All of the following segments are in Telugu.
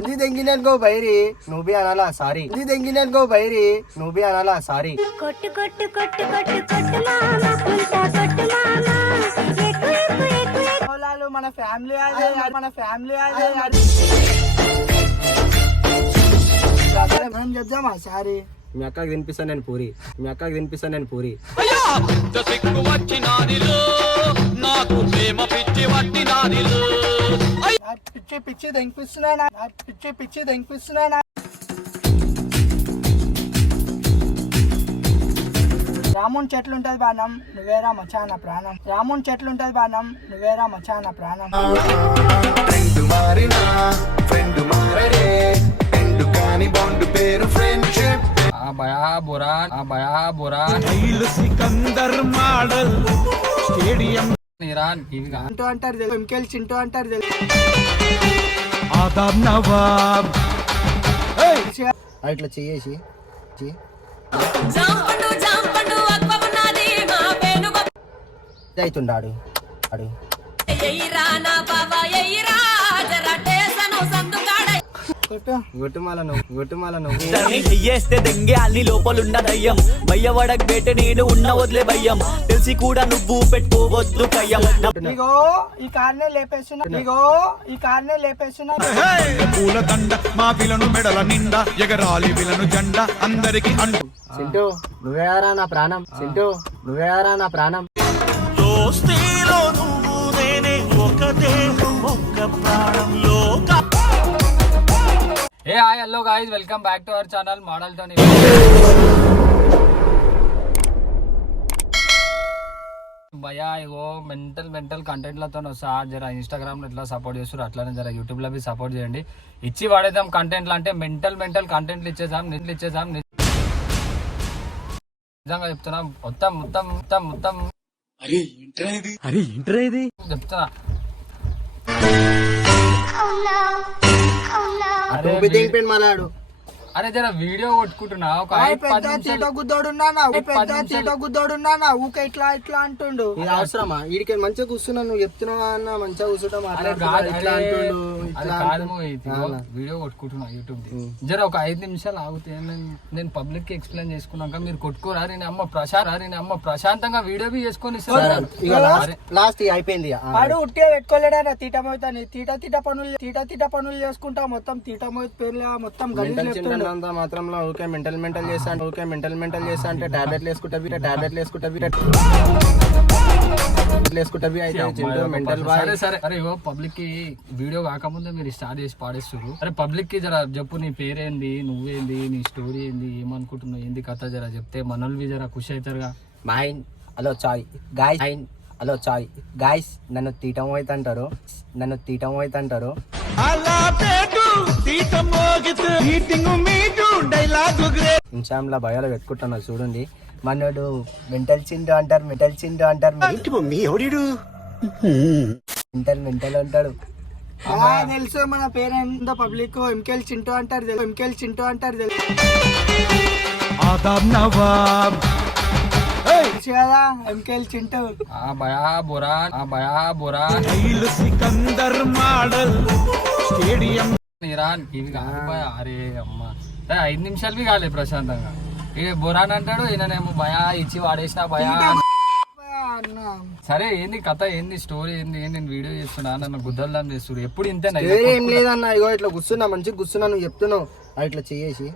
ఇది దెంగిననుకో బైరి నువ్వే అనాలా సారీ. ఇది దెంగిననుకో బైరి నువ్వే అనాలా సారీ. కొట్టు కొట్టు కొట్టు కొట్టు కొట్టు మామా కుంటా కొట్టు మామా ఎక్కు ఎక్కు ఎక్కు పొలాలు మన ఫ్యామిలీ అదే మన ఫ్యామిలీ అదే మనం చెప్దామా సారీ. మీ అక్కకి తినిపిస్తాను నేను పూరి. మీ అక్కకి తినిపిస్తాను నేను పూరి. పిచ్చి పిచ్చి దెంగిపిస్తున్నా పిచ్చి పిచ్చి దెంగిపిస్తున్నా. రాముని చెట్లు ఉంటది బాణం నువ్వేరా మచాన ప్రాణం. రాముని చెట్లు ఉంటది బాణం నువ్వేరా మచాన ప్రాణం. సికందర్ మోడల్ స్టేడియం చింటూ అంటారు తెలుసు. ఎంకెల్ చింటూ అంటారు తెలుసు. ఆదాబ్ నవాబ్ ఇట్లా చేసి అవుతుండాడు అడు గొట్టుమాల నువ్వు చెయ్యేస్తే దెంగే అన్ని లోపలున్న దయ్యం. భయ్యవడక్ బేట నేను ఉన్న వదిలే భయ్యం. తెలిసి కూడా నువ్వు పెట్టుకోవద్దు కయ్యం. ఇగో ఈ కార్నే లేపేస్తున్నా పూల దండ మా పిలను మెడల నిండా ఎగరాలి విలను జెండ అందరికి అంటు. చింటూ నువ్వేరా నా ప్రాణం. చింటూ నువ్వేరా నా ప్రాణం. దోస్తీలో నువ్వు నేనే ఒక దేహం ఒక్క ప్రాణంలో. ఏ hi hello guys welcome back to our channel model Tony. భయ్యా ఇగో మెంటల్ కంటెంట్లతో వస్తా. జర ఇన్స్టాగ్రామ్లో ఎట్లా సపోర్ట్ చేస్తారు అట్లానే జర యూట్యూబ్లో బి సపోర్ట్ చేయండి. ఇచ్చి వాడేద్దాం కంటెంట్లు అంటే మెంటల్ కంటెంట్లు ఇచ్చేద్దాం. నిజంగా చెప్తున్నా మొత్తం చెప్తున్నా. మాట్లాడు. అరే జర వీడియో కొట్టుకుంటున్నా ఒక తీట గుద్దోడున్నా ఊకే ఇట్లా ఇట్లా అంటుండు. ఇది అవసరమా? వీడికి మంచిగా కూర్చున్నా నువ్వు చెప్తున్నావా అన్న మంచిగా కూర్చుంటా వీడియో కొట్టుకుంటున్నా యూట్యూబ్ జర ఒక 5 నిమిషాలు ఆగితే నేను పబ్లిక్ కి ఎక్స్ప్లెయిన్ చేసుకున్నాక మీరు కొట్టుకోరా. నేను అమ్మ ప్రశాంతంగా వీడియో బి చేసుకొని లాస్ట్ అయిపోయింది. వాడు ఉట్టిగా పెట్టుకోలేడా తీట మోతాని తీట పనులు చేసుకుంటా మొత్తం తీట మోత పేర్లే మొత్తం గలీజ్ మాత్రంలో ఓకే మెంటల్ చేస్తా అంటే టాబ్లెట్లు వేసుకుంటా సరే అరే ఇగో పబ్లిక్ కి వీడియో కాకముందే మీరు స్టార్ట్ చేసి పాడేస్తారు. అరే పబ్లిక్ కి జర చెప్పు నీ పేరేంది, నువ్వేంది, నీ స్టోరీ ఏంది, ఏమనుకుంటున్నావు, ఏంది కథ జర చెప్తే మనోళ్ళు జర ఖుషి అవుతారుగా. హలో చాయ్ గాయ్స్ నన్ను తీయటం అయితే అంటారు. ఇన్స్టాగ్రామ్ లో భయాలు పెట్టుకుంటున్నా చూడండి. మనోడు మెంటల్ చిండు అంటారు మెంటల్ అంటాడు. తెలుసు మన పేరేందో పబ్లిక్ ఎంకెల్ చింటూ అంటారు తెలుసు ఆదాబ్ నవాబ్ కదా ఎంకెల్ చింటూ. సికందర్ మోడల్ స్టేడియం ఇవి కాదు అరే అమ్మ 5 నిమిషాలు బి కాలే ప్రశాంతంగా. ఏ బొరాన్ అంటాడు, ఈయనేమో భయా ఇచ్చి వాడేసిన భయా. సరే ఏంది కథ, ఏంది స్టోరీ, ఏంది నేను వీడియో చేస్తున్నా నన్ను గుద్దల్లా చేస్తుడు ఎప్పుడు ఇంతే. ఏం లేదన్న ఇగో ఇట్లా కూర్చున్నా మంచిగా కూర్చున్నా నువ్వు చెప్తున్నావు ఇట్లా చేసి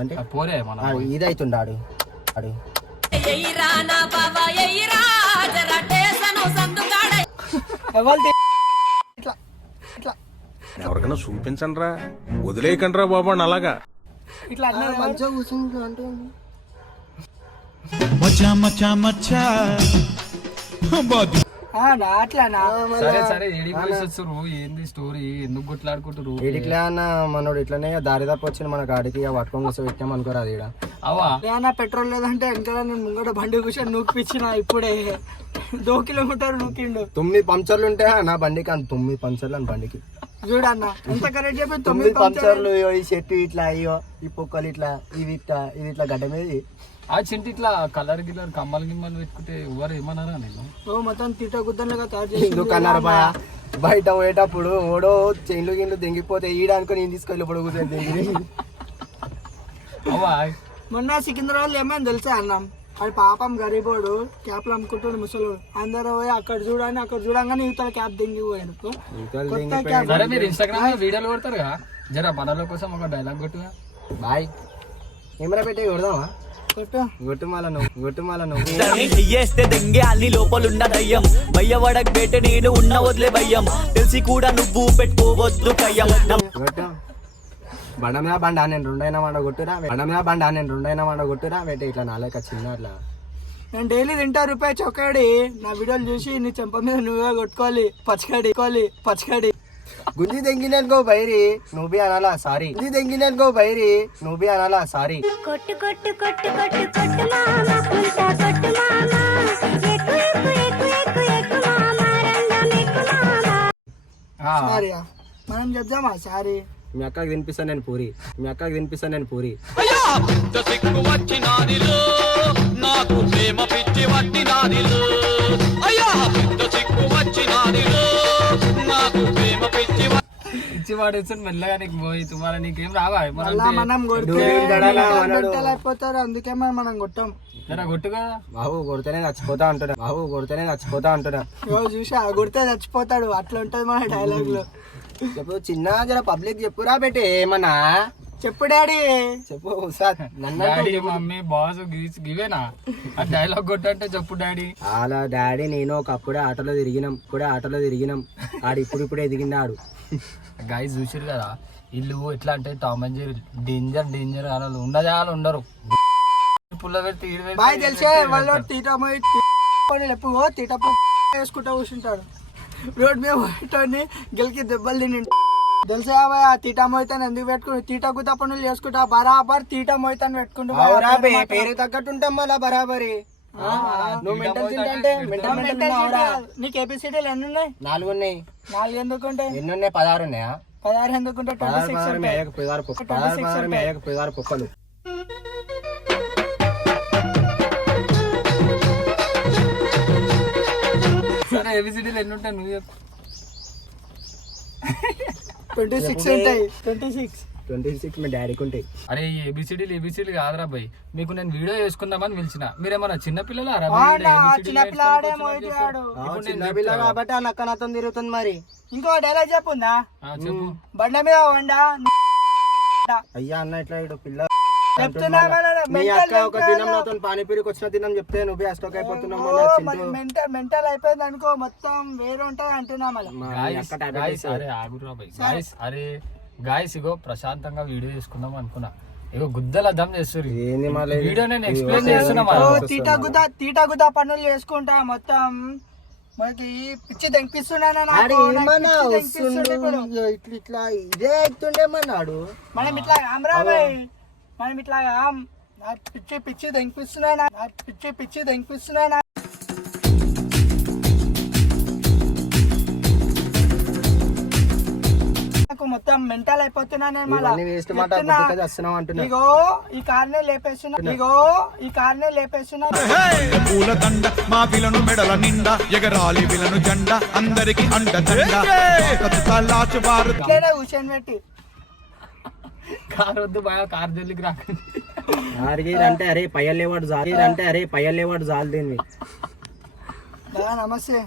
అంటే పోరే మన ఇది అవుతుండాడు ఎవరికైనా చూపించండి రా, వదిలేయకండి రా బాబు అలాగా. ఇట్లా మంచిగా కూర్చుంటా అంటే సరే ఏంది స్టోరీ, ఎందుకు గుట్లాడుకుంటారు? ఇట్లా అన్న మనోడు ఇట్లనే దారి తప్ప వచ్చింది మన గాడికి పట్టుకొని కోసం పెట్టాం అనుకోరా. అది అవా పెట్రోల్ లేదంటే వెనకాల నేను ముంగట బండి కూర్చొని నూకిపించిన ఇప్పుడే 2 కిలోమీటర్లు నూకిండు. 9 పంక్చర్లు ఉంటాయా నా బండికి? 9 పంక్చర్లు అని బండికి చూడన్న ఎంత కరెక్ట్ చెప్పి 9 పంక్చర్లు. ఈ చెట్టు ఇట్లా అయ్యో ఈ పొక్కలు ఇట్లా ఇది ఇట్లా గడ్డ మీద ఆ చింటి ఇట్లా కలర్ గిల్లర్ కమ్మలు గిమ్మలు పెట్టుకుంటే ఎవరు ఏమన్నారా నేను ఓ మొత్తం తీట గుద్దలుగా తయారు చేసి ఎందుకు అన్నారు బాయ్ బయట పోయేటప్పుడు ఓడో చెండ్లు గిన్లు దెంగిపోతే ఈడనుకో నేను తీసుకెళ్ళి ఇప్పుడు కూర్చొని అవ్వా మొన్న సికింద్రాబాద్ ఏమైంది తెలుసా అన్నం అది పాపం గరీబోడు క్యాప్లు అమ్ముకుంటాడు ముసలోడు అందరూ పోయి అక్కడ చూడని అక్కడ చూడంగానే ఇవతల క్యాప్ దింగి పోయాడు కొత్త క్యాప్ సరే మీరు ఇన్స్టాగ్రామ్ లో వీడియోలు కొడతారు కదా జర మనల కోసం ఒక డైలాగ్ కొట్టుగా బాయ్ కెమెరా పెట్టి కొడదామా కొట్టు గొట్టుమాల నువ్వు చెయ్యేస్తే దెంగే అన్ని లోపలున్న దయ్యం భయ్యవడకు బేట నేను ఉన్న వదిలే భయ్యం తెలిసి కూడా నువ్వు పెట్టుకోవద్దు కయ్యం గొట్టు బండ మీద బండ నేను రెండైనా మాట కొట్టురా బండ మీద బండ నేను రెండైనా మాట కొట్టురా వేట ఇట్లా నాలేక చిన్న అట్లా నేను డైలీ తింటా రూపాయి చొక్కడి నా వీడియోలు చూసి నీ చెంప మీద నువ్వే కొట్టుకోవాలి పచ్చడి గుంజి దెంగిననుకో బైరి నువ్వు అనాలా సారీ గుంజి దెంగిననుకో బైరి నువ్వు అనాలా సారీ కొట్టు కొట్టు కొట్టు కొట్టు కొట్టు మామ కుంట కొట్టు మామ ఎక్కు ఎక్కు ఎక్కు ఎక్కు ఎక్కు మామ రంగం ఎక్కు మామ సారీ మనం చెప్దామా సారీ మీ అక్కకి తినిపిస్తాను నేను పూరి నాకు ప్రేమ పిచ్చి వట్టినాదిలో అయ్యా సిక్కు వచ్చినాదిలో నాకు ప్రేమ పిచ్చి ఇచ్చి వాడేస్తాను మెల్లగా నీకు పోయి తుమారా నీకేం రావా మళ్ళా మనం కొడితే మెంటల్ అయిపోతారు అందుకే మనం కొట్టాం జర కొట్టు కదా బాబు కొడితేనే చచ్చిపోతా అంటున్నా రోజు చూసా కొడితే చచ్చిపోతాడు అట్లా ఉంటది మన డైలాగ్ లో చెప్పు చిన్న జర పబ్లిక్ చెప్పురా బెట్టి ఏమన్నా చెప్పు డాడీ చెప్పు సార్ డాడీ మమ్మీ బాస్ గివేనా ఆ డైలాగ్ కొట్టంటే చెప్పు డాడీ అలా డాడీ నేను ఒకప్పుడే ఆటలో తిరిగినాం ఆడు ఇప్పుడే ఎదిగినాడు గైస్ చూసారు కదా ఇల్లు ఎట్లా అంటే టామ్ అండ్ జెర్రీ డేంజర్ వాళ్ళు ఉండరు పుల్ల పెట్టి బాయ్ తెలిసే వాళ్ళు తీటపు వేసుకుంటా కూర్చుంటాడు రోడ్ మీద పోయేటోని గెలికి దెబ్బలు తిని తెలుసా ఆ తీట మోయితాను ఎందుకు పెట్టుకుని తీట గుద్ద పనులు చేసుకుంటా బరాబర్ తీట మోయితాను పెట్టుకుంటా పేరు తగ్గట్టు ఉంటాం మళ్ళా బరాబరి నువ్వు మెంటల్ తింటే నీకు ఏపీసీడీలు ఎన్ని ఉన్నాయి 4 ఉన్నాయి 4 ఎందుకుంటే ఎన్ని ఉన్నాయి 16 ఉన్నాయా 16 ఎందుకుంటే 16 కుక్కలు సరే ఏబిసిడీలు ఎన్ని ఉంటాయి నువ్వు చెప్పు 26 ఉంటాయి 26 మీ డాడీకి ఉంటాయి అరే ఏబిసిడీలు కాదురా భయ్ మీకు నేను వీడియో చేసుకుందామని పిలిచిన మీరేమన్నా చిన్నపిల్లలు చిన్నపిల్లాడేమో ఇటు చిన్నపిల్ల కాబట్టి ఆ నక్క నాతో తిరుగుతుంది మరి ఇంకో డైలాగ్ చెప్పుందా చెప్పు బండ మీద వండా అయ్యా అన్న ఇట్లా ఇటు పిల్ల చెప్తున్నా మీ అక్క ఒక దినం నాతో పానీపూరికి వచ్చిన దినం చెప్తే నువ్వే స్టాక్ అయిపోతున్నావు మెంటల్ అయిపోయింది అనుకో మొత్తం వేరే ఉంటది అంటున్నా అరే గాయస్ ఇగో ప్రశాంతంగా వీడియో చేసుకుందాం అనుకున్నా ఇగో గుద్దల దమ్ చేస్తారు వీడియో నేను ఎక్స్ప్లెయిన్ చేస్తున్నా తీట గుద్ద పనులు చేసుకుంటా మొత్తం మనకి పిచ్చి తెంపిస్తున్నాడు ఇట్లా ఇదే ఎక్కుతుండేమన్నాడు మనం ఇట్లా అమరాబాయ్ మనం ఇట్లా పిచ్చి తెంపిస్తున్నా మొత్తం మెంటల్ అయిపోతున్నా నేను మళ్ళీ ఇగో ఈ కార్నే లేపేస్తున్నా పూల దండ మా పిలను మెడల నిండా ఎగరాలి విలను జెండ అందరికి అండ ఇట్లనే కూర్చొని పెట్టి కార్ వద్దు బాగా కార్ జల్లికి అంటే అరే పయ్యలేవాడు జాలి దీన్ని బాగా నమస్తే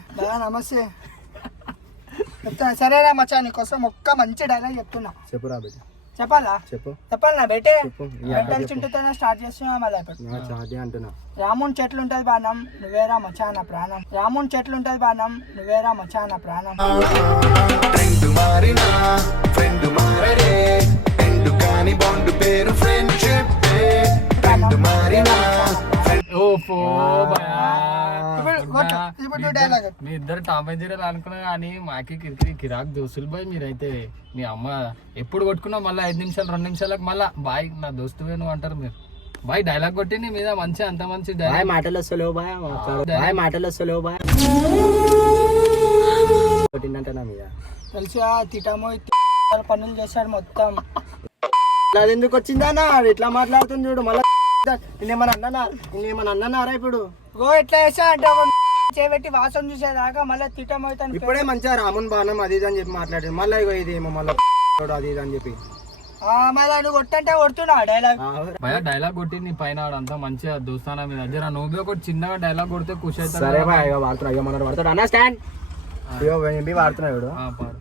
చెప్తాను సరేనా మచ్చా నీకోసం ఒక్క మంచి డైలాగ్ చెప్తున్నా చెప్పురా చెప్పాలా బేటే మెంటల్ చింటుతోనే స్టార్ట్ చేస్తున్నా మళ్ళీ అంటున్నా రాముని చెట్లు ఉంటది బాణం నువ్వేరా మచ్చా నా ప్రాణం నువ్వేరా మచ్చా నా ప్రాణం మీ ఇద్దరు టామ్ అండ్ జెర్రీ అనుకున్నా కానీ మాకి కిరాక్ దోస్తులు బాయ్ మీరైతే మీ అమ్మ ఎప్పుడు కొట్టుకున్నా మళ్ళీ 5 నిమిషాలు 2 నిమిషాలకు మళ్ళా బాయ్ నా దోస్తువే నువ్వు అంటారు మీరు బాయ్ డైలాగ్ కొట్టి నీ మీద మంచి అంత మంచి మాటలు వస్తలేవు బాయ్ కొట్టిందంటే నా మీద తెలిసా తిటమో పనులు చేస్తాడు మొత్తం అది ఎందుకు వచ్చిందన్నా ఇట్లా మాట్లాడుతుంది చూడు మళ్ళీ నేనేమన్నా అన్నారా ఇప్పుడు? ఓ ఎట్లా చేసా అంటే చేపెట్టి వాసన చూసేదాకా మళ్ళీ తిట్టం అవుతాను. ఇప్పుడే మంచిగా రామున్ బాణం అది ఇది అని చెప్పి మాట్లాడాడు, మళ్ళీ ఇగో ఇది ఏమో మళ్ళీ అది ఇది అని చెప్పి. మళ్ళీ నువ్వు కొట్టంటే కొడుతున్నా డైలాగ్. భయ డైలాగ్ కొట్టి నీ పైన అంతా మంచిగా దోస్తానా మీద జర నువ్వు ఒకటి చిన్నగా డైలాగ్ కొడితే ఖుషి అవుతాడు. సరే బాయ్, ఇగో వాడుతున్నా, ఇగో మనోడు వాడతాడు. అండర్స్టాండ్? ఇగో ఏంటి వాడుతున్నాడు. పాడు.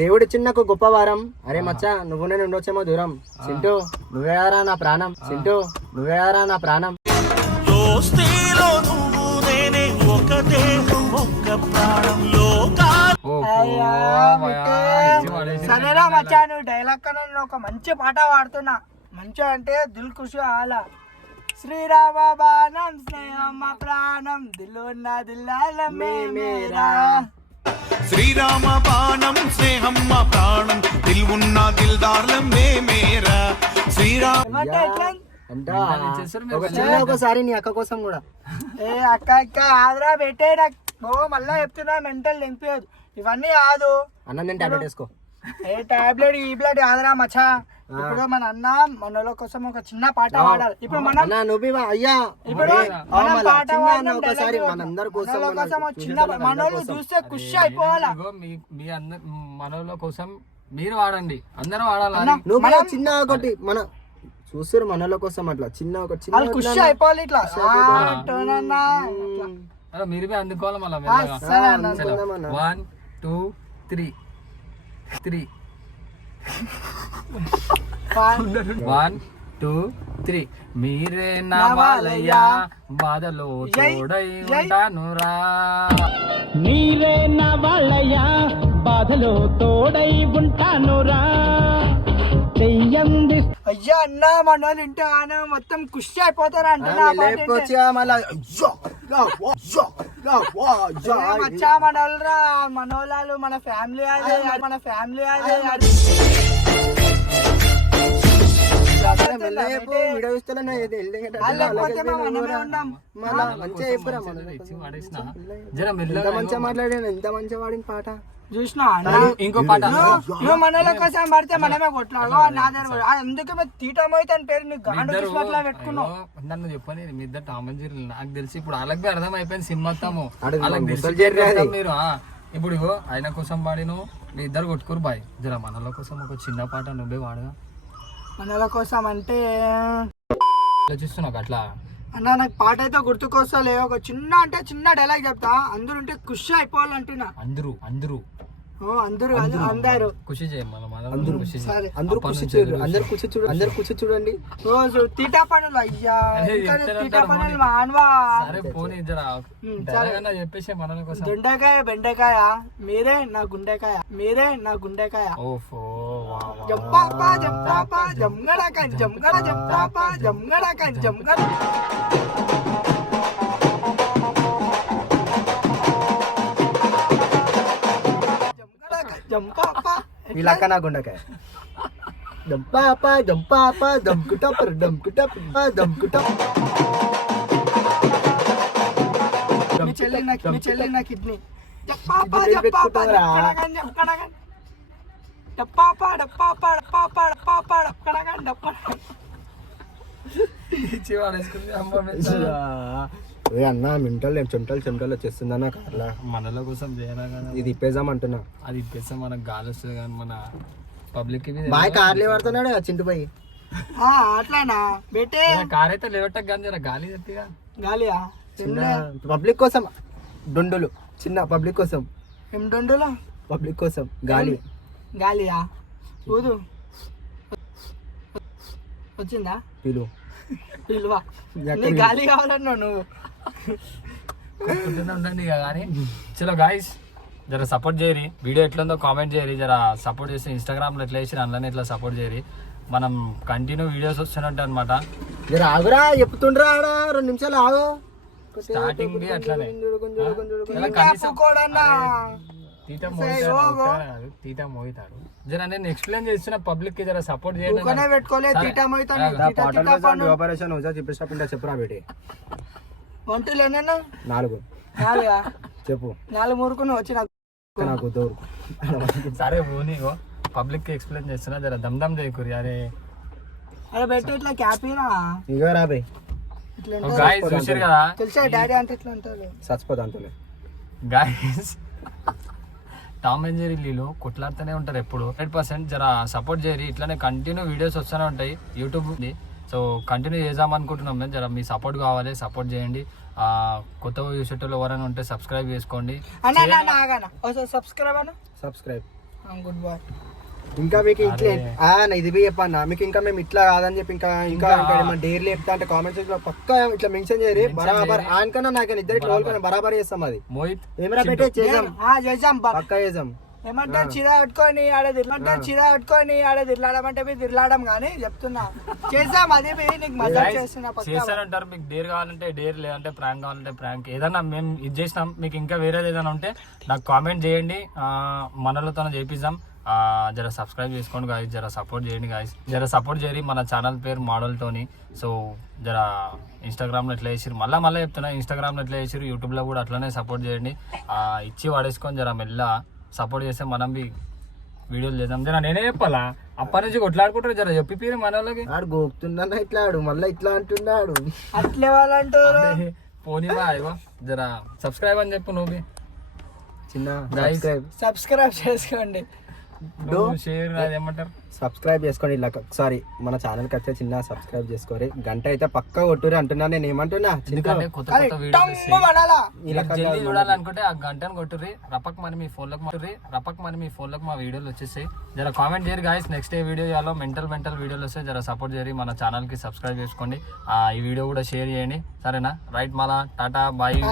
దేవుడు చిన్నకు గొప్ప వారం. అరే మచ్చా నువ్వు నేను ఉండొచ్చేమో దూరం. చింటూ నువ్వేరా నా ప్రాణం. చింటూ నువ్వేరా నా ప్రాణం. దోస్తీలో నువ్వు నేనే ఒక దేహం ఒక్క ప్రాణం లోకా ఓ సరేరా మచ్చా, నువ్వు డైలాగ్ కన్నా నేను ఒక మంచి పాట పాడుతున్నా. మంచిగా అంటే దిల్ ఖుషి ఆలా. శ్రీరామ బాణం స్నేహమ్మ ప్రాణం దిల్లున్న దిల్లాల మేరా. శ్రీరామ బాణం స్నేహమ్మ ప్రాణం దిల్వున్న దిల్దార్లం మేరా. శ్రీరామ ఏమంటే ఎట్లా? అంటా ఒకసారి నీ అక్క కోసం కూడా. ఏ అక్క ఆదరా పెట్టే నాకు. మళ్ళా చెప్తున్నా మెంటల్ నింపేది ఇవన్నీ కాదు. అన్నం నేను టాబ్లెట్ వేసుకో. ఏ టాబ్లెట్ ఈ బ్లడ్ ఆదరా మచ్చా. ఇప్పుడు మన అన్న మనల కోసం ఒక చిన్న పాట పాడాలి. ఇప్పుడు మనం అయ్యా ఇప్పుడు మనం పాట పాడినాం, ఒకసారి dialogue మనందరి మనోళ్ళ కోసం కోసం ఒక చిన్న మనోళ్ళు చూస్తే ఖుషి అయిపోవాలా. ఇగో మీ అందరు మనోళ్ళ కోసం మీరు వాడండి, అందరం వాడాలి. నువ్వు చిన్న ఒకటి మన చూస్తారు మనల కోసం అట్లా చిన్న ఒక చిన్న వాళ్ళు ఖుషి అయిపోవాలి ఇట్లా. అలా మీరు అందుకోవాలి మళ్ళీ. సరే అన్న. 1 2 3 3 1 2 3 మీరే నా వాళ్ళయ్యా బాధలో తోడై ఉంటానురా. నీరే నా వాళ్ళయ్యా బాధలో తోడై ఉంటానురా. చెయ్యంది అయ్యా అన్న మనోళ్ళు ఇంటే ఆన మొత్తం ఖుషి అయిపోతారు అంటున్నా. మచ్చా మనోళ్ళరా మనోళ్ళు మన ఫ్యామిలీ అదే మన ఫ్యామిలీ అదే. జర మెల్లగా మంచిగా మాట్లాడాను, ఎంత మంచిగా వాడిన పాట చూసినా ఇంకో పాట. నువ్వు మనల కోసం పడితే మనమే కొట్లాడు. అందుకే తీటమైతే అని పేరు నీకు గాండు కిస్మత్లా పెట్టుకున్నావు. నన్ను చెప్పని మీ ఇద్దరు టామంజీరు నాకు తెలిసి ఇప్పుడు వాళ్ళకి అర్థం అయిపోయింది సినిమా మొత్తము. అడుగు, వాళ్ళకి ముసలి తెలిసి జర్రి మీరు ఇప్పుడు ఆయన కోసం పాడిను మీ ఇద్దరు కొట్టుకోరు బాయ్. జర మనల కోసం ఒక చిన్న పాట నువ్వే వాడగా. మనల కోసం అంటే ఆలోచిస్తున్నావు అట్లా అన్న నాకు పాట అయితే గుర్తుకొస్తలే. ఒక చిన్న అంటే చిన్న డైలాగ్ చెప్తా, అందరూ ఉంటే ఖుషి అయిపోవాలంటున్నా. అందరూ అందరూ అందరూ అందరూ ఖుషి చేయండి మనం అందరూ ఖుషి చేయి. సరే అందరూ ఖుషి చూడు, అందరు ఖుషి చూడు, అందరు ఖుషి చూడండి. రోజు తీటా పనులు అయ్యా, ఇంకా తీటా పనులు మానవా. సరే పోనీ జర డైలాగ్ చెప్పేసి మనల కోసం. దొండకాయ బెండకాయ మీరే నా గుండెకాయ, మీరే నా గుండెకాయ. ఓఫో జంపాప జంపాప జంగడక జంగడ జంపాప జంగడక జంగడ. జంపాప వీళ్ళక్క నా గుండకాయ. దంపాప దంపాప దంకుటప్ దంకుటప్ దంకుటప్. మీ చెల్లి నా కిడ్నీ. జంపాప జంపాప జంగడక జంగడక డప్పాప డప్పాప డప్పాప డప్పాప డక్కడక డప్పడక. ఇచ్చి వాడేసుకుంది అమ్మ ఏ అన్న మింటల్ చెమటలు వచ్చేస్తుంది అన్న కార్లా. మనల కోసం చేయనా కదా ఇది ఇప్పేద్దామంటున్నా. అది ఇప్పేస్తే మనకు గాలి వస్తుంది కానీ మన పబ్లిక్ బాయ్ కార్లే పడుతున్నాడు చింటుబాయి. అట్లానా బెటే కార్ అయితే లేవట్టకు కానీ జర గాలి తెప్పిగా. గాలియా చిన్న పబ్లిక్ కోసం దొండులు, చిన్న పబ్లిక్ కోసం. ఏం దొండులో పబ్లిక్ కోసం గాలి. గాలియా ఊదు వచ్చిందా పిలు పిలువా. నీ గాలి కావాలన్నావు నువ్వు. ఉండండి ఇక కానీ చలో గాయస్ జర సపోర్ట్ చేయరి. వీడియో ఎట్లుందో కామెంట్ చేయరి. జర సపోర్ట్ చేసి ఇన్స్టాగ్రామ్లో ఎట్లా చేసి అందులోనే ఇట్లా సపోర్ట్ చేయరి. మనం కంటిన్యూ వీడియోస్ వస్తున్నట్టు అనమాట. జర ఆగురా చెప్తుండ్రా ఆడ 2 నిమిషాలు ఆగు. స్టార్టింగ్ అట్లానే కనీసం తీట మోగుతాడు. జర నేను ఎక్స్ప్లెయిన్ చేస్తున్న పబ్లిక్ కి జర సపోర్ట్ చేయండి. పెట్టుకోలే తీట మోగుతాను. ఆపరేషన్ చెప్పురా బేటి. వంటలు ఎన్న 4 చెప్పు. 4 మురుకును వచ్చి నాకు దూరు. సరే పోనీ పబ్లిక్ కి ఎక్స్ప్లెయిన్ చేస్తున్నా జర దమ్ చేయకూరి. అరే అరే బెట్ట ఇట్లా క్యాపీనా ఇగో రాబే ఇట్లా ఉంటుంది. గాయస్ చూసారు కదా తెలుసా డాడీ అంటే ఇట్లా ఉంటుంది. చచ్చిపోతా అంతులే. గాయస్ టామ్ అండ్ జెర్రీ లీలో కొట్లాడుతూనే ఉంటారు ఎప్పుడు. 100% జర సపోర్ట్ చేయరు, ఇట్లానే కంటిన్యూ వీడియోస్ వస్తూనే ఉంటాయి యూట్యూబ్ ఉంది. సో కంటిన్యూ చేద్దాం అనుకుంటున్నాం మేము. జర మీ సపోర్ట్ కావాలి, సపోర్ట్ చేయండి. కొత్తగా చూసేటోళ్ళు ఎవరైనా ఉంటే సబ్స్క్రైబ్ చేసుకోండి. సబ్స్క్రైబ్ అన్న సబ్స్క్రైబ్. Good bye. ఇంకా మీకు ఇట్లా ఇది బి చెప్పన్నా మీకు, ఇంకా మేము ఇట్లా కాదని చెప్పి ఇంకా ఇంకా డైర్లీ చెప్తా అంటే కామెంట్స్ లో పక్కా ఇట్లా మెన్షన్ చేయరు. బరాబర్ ఆన్కన్నా నాకు ఇద్దరు ఇట్లా బరాబర్ చేస్తాం. అది మోహిత్ ఏమరా పెట్టే చేద్దాం, చేసాం పక్కా చేద్దాం. ఏమంటారు చీర కట్టుకొని ఆడ తిరలాడమంటే మీరు తిరలాడం కానీ చెప్తున్నా చేద్దాం. అది నీకు మజా చేస్తున్నా చేస్తానంటారు. మీకు డేర్ కావాలంటే డేర్, లేదంటే ప్రాంక్ కావాలంటే ప్రాంక్, ఏదన్నా మేము ఇది చేసినాం. మీకు ఇంకా వేరేది ఏదైనా ఉంటే నాకు కామెంట్ చేయండి, మనలతో చేపిద్దాం. జర సబ్స్క్రైబ్ చేసుకోండి గాయస్, జర సపోర్ట్ చేయండి గాయస్, జర సపోర్ట్ చేయరు. మన ఛానల్ పేరు మోడల్తోని. సో జర ఇన్స్టాగ్రామ్లో ఎట్లా చేసిరు, మళ్ళీ చెప్తున్నా, ఇన్స్టాగ్రామ్లో ఎట్లా చేసిరు, యూట్యూబ్లో కూడా అట్లనే సపోర్ట్ చేయండి. ఇచ్చి పడేసుకొని జర మెల్ల సపోర్ట్ చేస్తే మనం వీడియోలు చేద్దాం. జర నేనే చెప్పాలా, అప్పటి నుంచి కొట్లాడుకుంటారు. జర చెప్పి మన వాళ్ళకి ఆడు గోపుతున్నా ఇట్లా ఆడు మళ్ళీ ఇట్లా అంటున్నాడు. అట్లే వాళ్ళంటారు. పోనీవా ఇగో జర సబ్స్క్రైబ్ అని చెప్పు. నువ్వు చిన్న సబ్స్క్రైబ్ చేసుకోండి, షేర్ ఏమంటారు, సబ్స్క్రైబ్ చేసుకోండి. ఇలా ఒకసారి మన ఛానల్ కి వచ్చే చిన్న సబ్స్క్రైబ్ చేసుకోరి. గంట అయితే పక్కా కొట్టురి అంటున్నా. నేను ఏమంటున్నా, ఎందుకంటే కొత్త కొత్త వీడియోస్ జల్దీ చూడాలనుకుంటే ఆ గంటను కొట్టుర్రి. రపక్ మరి మీ ఫోన్లకు మా వీడియోలు వచ్చేసాయి. జర కామెంట్ చేయరు గాయస్, నెక్స్ట్ ఏ వీడియో చేయాలో. మెంటల్ వీడియోలు వస్తే జర సపోర్ట్ చేయరు. మన ఛానల్ కి సబ్స్క్రైబ్ చేసుకోండి. ఈ వీడియో కూడా షేర్ చేయండి, సరేనా? రైట్, మళ్ళా టాటా, బాయ్.